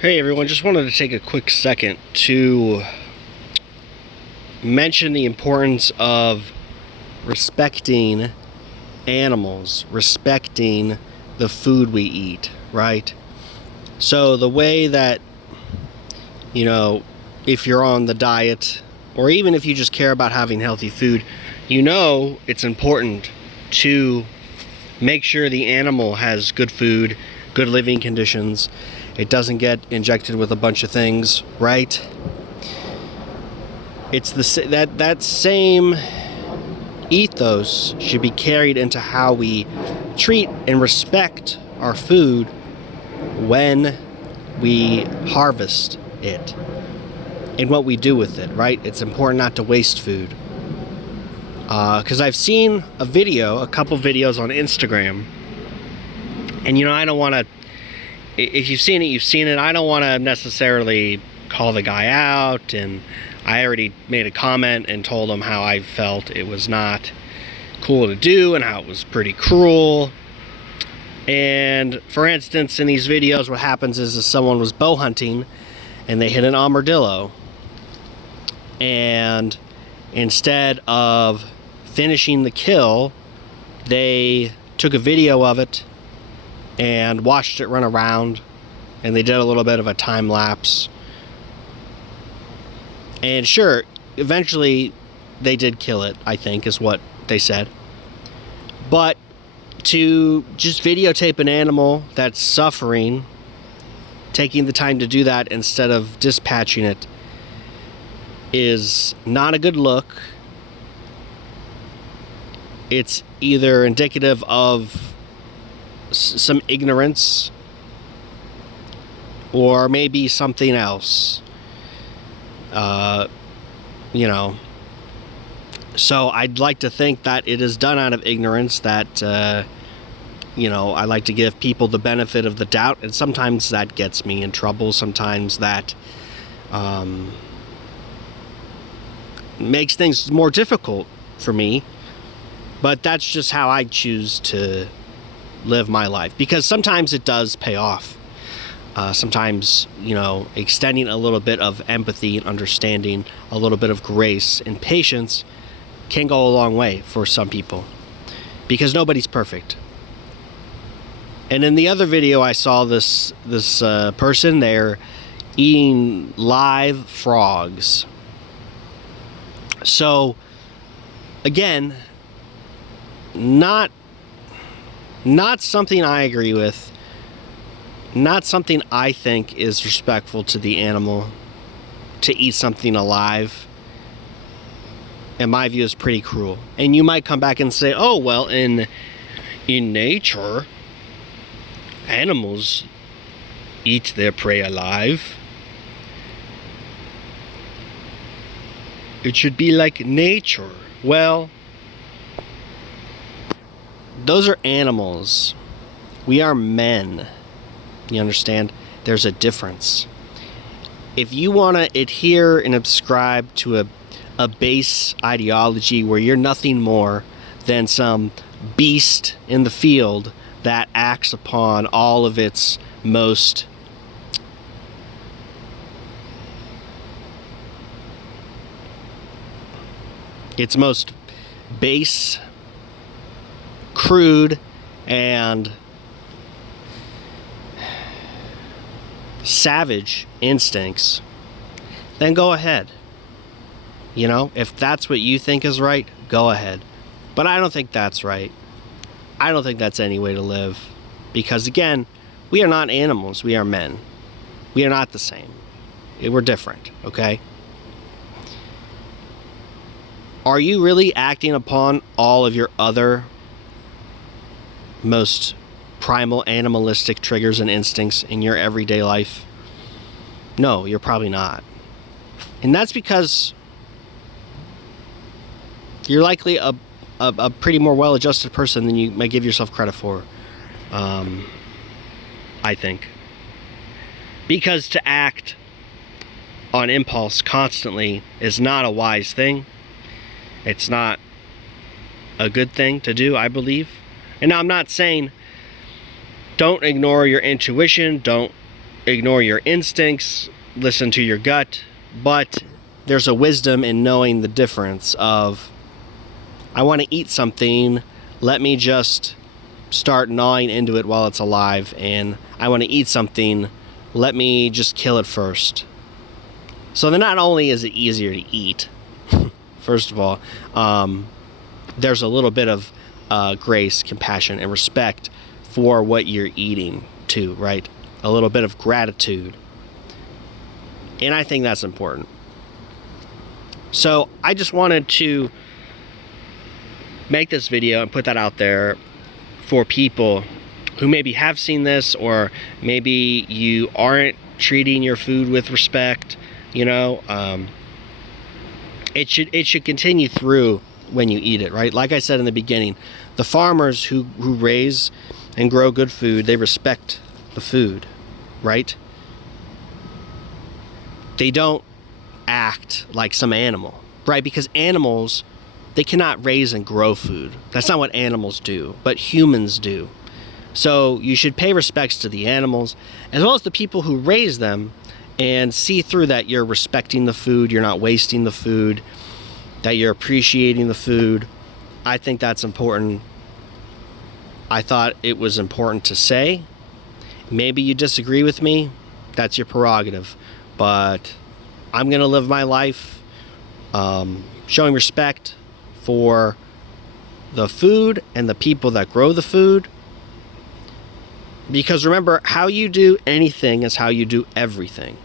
Hey everyone, just wanted to take a quick second to mention the importance of respecting animals, respecting the food we eat, right? So the way that, if you're on the diet, or even if you just care about having healthy food, it's important to make sure the animal has good food, good living conditions. It doesn't get injected with a bunch of things, right? It's that same ethos should be carried into how we treat and respect our food when we harvest it and what we do with it, right? It's important not to waste food. Because I've seen a couple videos on Instagram, and I don't want to. If you've seen it, you've seen it. I don't want to necessarily call the guy out, and I already made a comment and told him how I felt it was not cool to do and how it was pretty cruel. And for instance, in these videos, what happens is someone was bow hunting and they hit an armadillo, and instead of finishing the kill, they took a video of it and watched it run around, and they did a little bit of a time lapse. And sure, eventually they did kill it, I think is what they said. But to just videotape an animal that's suffering, taking the time to do that instead of dispatching it, is not a good look. It's either indicative of some ignorance or maybe something else. So I'd like to think that it is done out of ignorance, that I like to give people the benefit of the doubt, and sometimes that gets me in trouble. Sometimes that makes things more difficult for me, but that's just how I choose to live my life, because sometimes it does pay off. Sometimes, extending a little bit of empathy and understanding, a little bit of grace and patience can go a long way for some people, because nobody's perfect. And in the other video, I saw this person, they're eating live frogs. So again, not something I agree with, not something I think is respectful to the animal, to eat something alive. In my view, is pretty cruel. And you might come back and say, oh, well, in nature, animals eat their prey alive. It should be like nature. Well, those are animals. We are men. You understand? There's a difference. If you want to adhere and subscribe to a base ideology where you're nothing more than some beast in the field that acts upon all of its most base, crude, and savage instincts, then go ahead. If that's what you think is right, go ahead. But I don't think that's right. I don't think that's any way to live. Because again, we are not animals, we are men. We are not the same. We're different, okay? Are you really acting upon all of your other most primal animalistic triggers and instincts in your everyday life? No, you're probably not. And that's because you're likely a pretty more well-adjusted person than you might give yourself credit for, I think. Because to act on impulse constantly is not a wise thing. It's not a good thing to do, I believe. And now I'm not saying don't ignore your intuition, don't ignore your instincts, listen to your gut, but there's a wisdom in knowing the difference of, I want to eat something, let me just start gnawing into it while it's alive, and I want to eat something, let me just kill it first. So then not only is it easier to eat, first of all, there's a little bit of grace, compassion, and respect for what you're eating too, right? A little bit of gratitude. And I think that's important. So I just wanted to make this video and put that out there for people who maybe have seen this, or maybe you aren't treating your food with respect. You know, it should continue through when you eat it, right? Like I said in the beginning, the farmers who raise and grow good food, they respect the food, right? They don't act like some animal, right? Because animals, they cannot raise and grow food. That's not what animals do, but humans do. So you should pay respects to the animals as well as the people who raise them, and see through that you're respecting the food, you're not wasting the food, that you're appreciating the food. I think that's important. I thought it was important to say. Maybe you disagree with me, that's your prerogative, but I'm gonna live my life showing respect for the food and the people that grow the food. Because remember, how you do anything is how you do everything.